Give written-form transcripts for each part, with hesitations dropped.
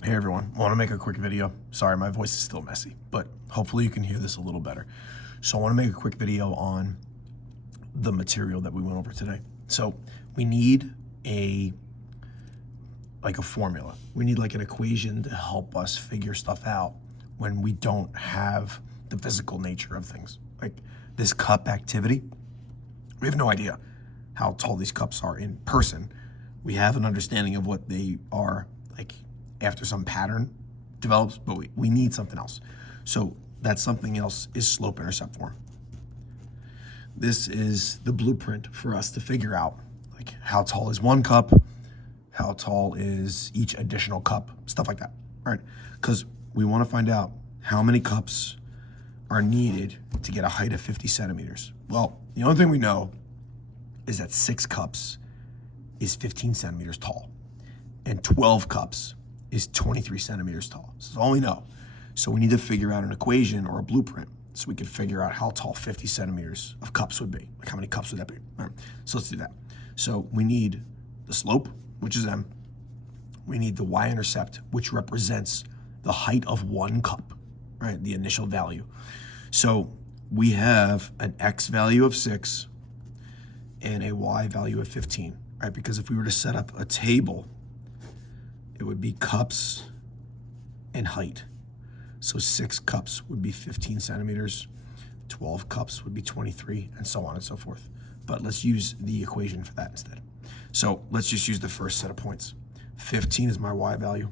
Hey everyone, I want to make a quick video. Sorry, my voice is still messy, but hopefully you can hear this a little better. So I want to make a quick video on the material that we went over today. So we need a formula. We need like an equation to help us figure stuff out when we don't have the physical nature of things. Like this cup activity, we have no idea how tall these cups are in person. We have an understanding of what they are like after some pattern develops, but we need something else. So that something else is slope-intercept form. This is the blueprint for us to figure out like how tall is one cup, how tall is each additional cup, stuff like that, right? Because we want to find out how many cups are needed to get a height of 50 centimeters. Well, the only thing we know is that 6 cups is 15 centimeters tall, and 12 cups is 23 centimeters tall. This is all we know. So we need to figure out an equation or a blueprint so we can figure out how tall 50 centimeters of cups would be. Like how many cups would that be? All right, so let's do that. So we need the slope, which is m. We need the y-intercept, which represents the height of one cup, right? The initial value. So we have an x value of 6 and a y value of 15, right? Because if we were to set up a table, it would be cups and height. So 6 cups would be 15 centimeters, 12 cups would be 23, and so on and so forth. But let's use the equation for that instead. So let's just use the first set of points. 15 is my y value.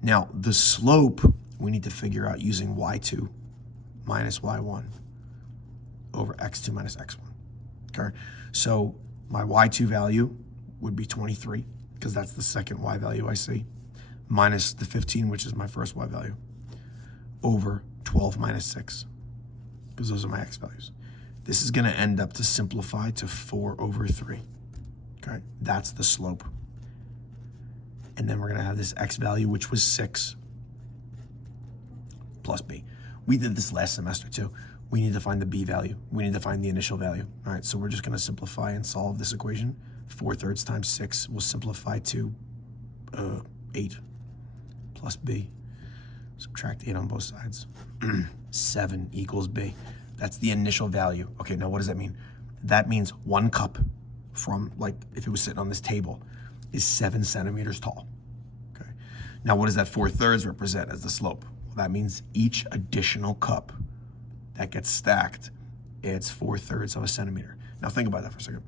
Now, the slope we need to figure out using y2 minus y1 over x2 minus x1. Okay, so my y2 value would be 23, because that's the second y value I see, minus the 15, which is my first y value, over 12 minus 6, because those are my x values. This is going to end up to simplify to 4 over 3. Okay, that's the slope. And then we're going to have this x value, which was 6, plus b. We did this last semester too. We need to find the b value. We need to find the initial value. All right, so we're just going to simplify and solve this equation. 4/3 times 6 will simplify to 8 plus b. Subtract 8 on both sides. 7 equals b. That's the initial value. Okay, now what does that mean? That means one cup from, like, if it was sitting on this table, is 7 centimeters tall. Okay. Now what does that 4/3 represent as the slope? Well, that means each additional cup that gets stacked adds 4/3 of a centimeter. Now think about that for a second.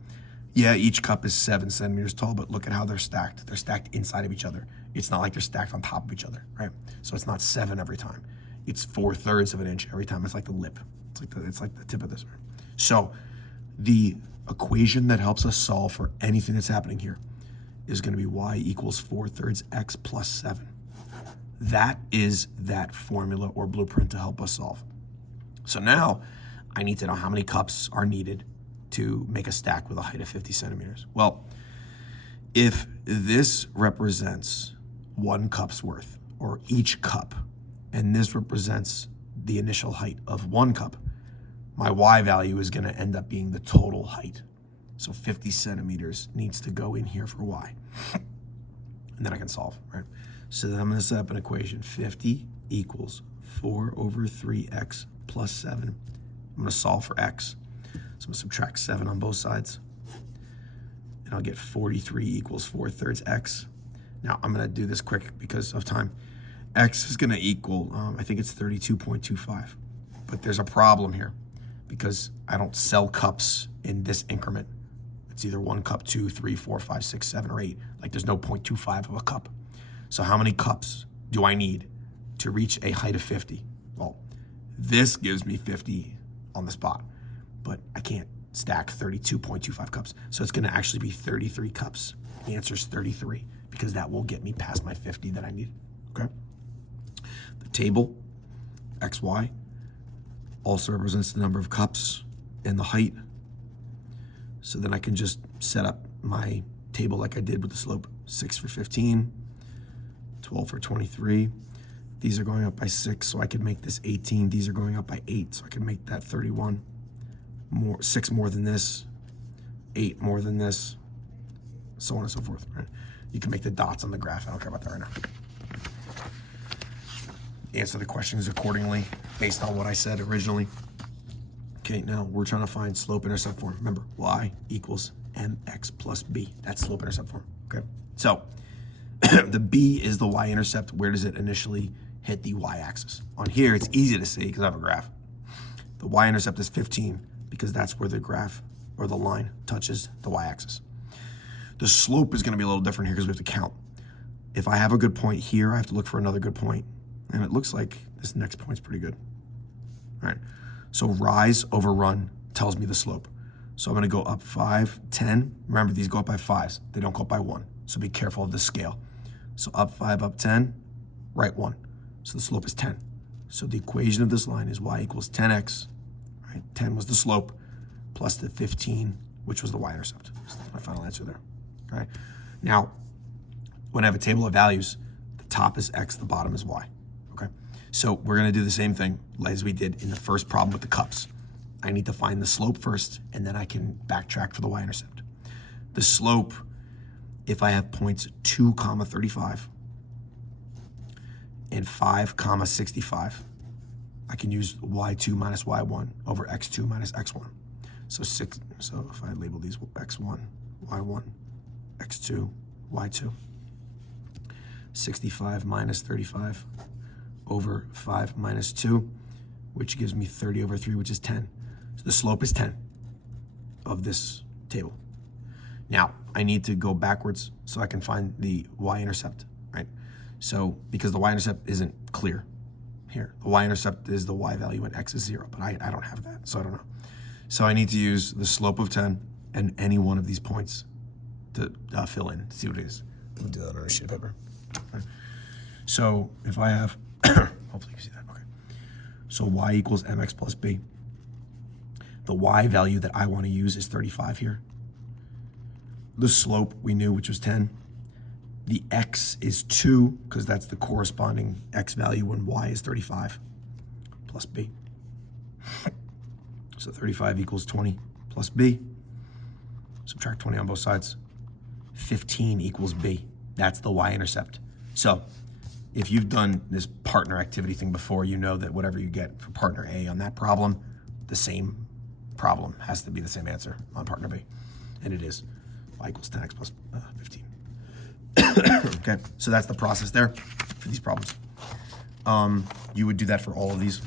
Yeah, each cup is 7 centimeters tall, but look at how they're stacked. They're stacked inside of each other. It's not like they're stacked on top of each other, right? So it's not 7 every time. It's 4/3 of an inch every time. It's like the lip. It's like the tip of this. Right? So the equation that helps us solve for anything that's happening here is going to be y equals 4/3 x plus 7. That is that formula or blueprint to help us solve. So now I need to know how many cups are needed to make a stack with a height of 50 centimeters. Well, if this represents 1 cup's worth, or each cup, and this represents the initial height of 1 cup, my y value is going to end up being the total height. So 50 centimeters needs to go in here for y. And then I can solve, right? So then I'm going to set up an equation. 50 equals 4 over 3x plus 7. I'm going to solve for x. So I'm going to subtract 7 on both sides. And I'll get 43 equals 4/3 x. Now I'm going to do this quick because of time. X is going to equal, I think it's 32.25. But there's a problem here because I don't sell cups in this increment. It's either 1 cup, 2, 3, 4, 5, 6, 7, or 8. Like there's no 0.25 of a cup. So how many cups do I need to reach a height of 50? Well, this gives me 50 on the spot, but I can't stack 32.25 cups. So it's going to actually be 33 cups. The answer is 33 because that will get me past my 50 that I need. Okay. The table, XY, also represents the number of cups and the height. So then I can just set up my table like I did with the slope. 6 for 15, 12 for 23. These are going up by 6, so I could make this 18. These are going up by 8, so I can make that 31. 6 more than this, 8 more than this, so on and so forth, right? You can make the dots on the graph. I don't care about that right now. Answer the questions accordingly based on what I said originally. Okay, now we're trying to find slope-intercept form. Remember, y equals mx plus b. That's slope-intercept form, okay? So the b is the y-intercept. Where does it initially hit the y-axis? On here, it's easy to see because I have a graph. The y-intercept is 15 because that's where the graph or the line touches the y-axis. The slope is going to be a little different here because we have to count. If I have a good point here, I have to look for another good point. And it looks like this next point's pretty good. All right. So rise over run tells me the slope. So I'm going to go up 5, 10. Remember, these go up by 5s. They don't go up by 1. So be careful of the scale. So up 5, up 10, right 1. So the slope is 10. So the equation of this line is y equals 10x. Right? 10 was the slope plus the 15, which was the y-intercept. So that's my final answer there. Okay. Now, when I have a table of values, the top is x, the bottom is y. Okay. So we're going to do the same thing as we did in the first problem with the cups. I need to find the slope first, and then I can backtrack for the y-intercept. The slope, if I have points 2, 35 and 5, 65, I can use y2 minus y1 over x2 minus x1. So if I label these x1, y1, x2, y2, 65 minus 35 over 5 minus 2, which gives me 30 over 3, which is 10. So the slope is 10 of this table. Now, I need to go backwards so I can find the y-intercept, right? So, because the y-intercept isn't clear here. The y-intercept is the y value when x is 0, but I don't have that, so I don't know. So I need to use the slope of 10 and any one of these points to fill in, see what it is. We'll do that on a sheet of paper. Okay. So if I have, hopefully you can see that, okay. So y equals mx plus b. The y value that I want to use is 35 here. The slope we knew, which was 10. The x is 2, because that's the corresponding x value when y is 35, plus b. So 35 equals 20 plus b. Subtract 20 on both sides. 15 equals b. That's the y-intercept. So if you've done this partner activity thing before, you know that whatever you get for partner A on that problem, the same problem has to be the same answer on partner B. And it is y equals 10x plus 15. Okay, so that's the process there for these problems. You would do that for all of these.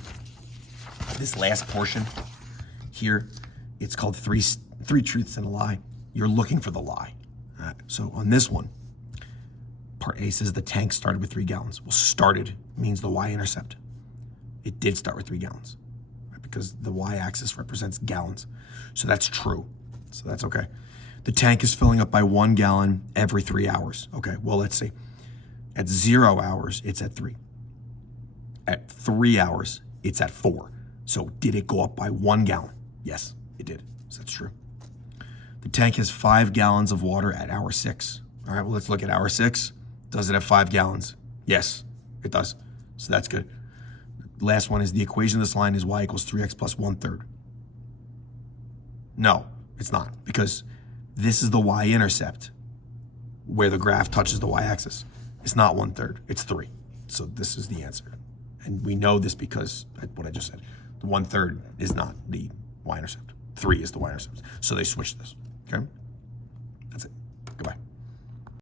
This last portion here, it's called three truths and a lie. You're looking for the lie. All right, so on this one, part A says the tank started with 3 gallons. Well, started means the y-intercept. It did start with 3 gallons, right? Because the y-axis represents gallons. So that's true. So that's okay. The tank is filling up by 1 gallon every 3 hours. Okay, well, let's see. At 0 hours, it's at 3. At 3 hours, it's at 4. So did it go up by 1 gallon? Yes, it did. So that's true. The tank has 5 gallons of water at hour 6. All right, well, let's look at hour 6. Does it have 5 gallons? Yes, it does. So that's good. Last one is the equation of this line is y equals 3x plus 1/3. No, it's not, because this is the y-intercept where the graph touches the y-axis. It's not 1/3, it's 3. So this is the answer. And we know this because what I just said. The 1/3 is not the y-intercept. 3 is the y-intercept. So they switched this, okay?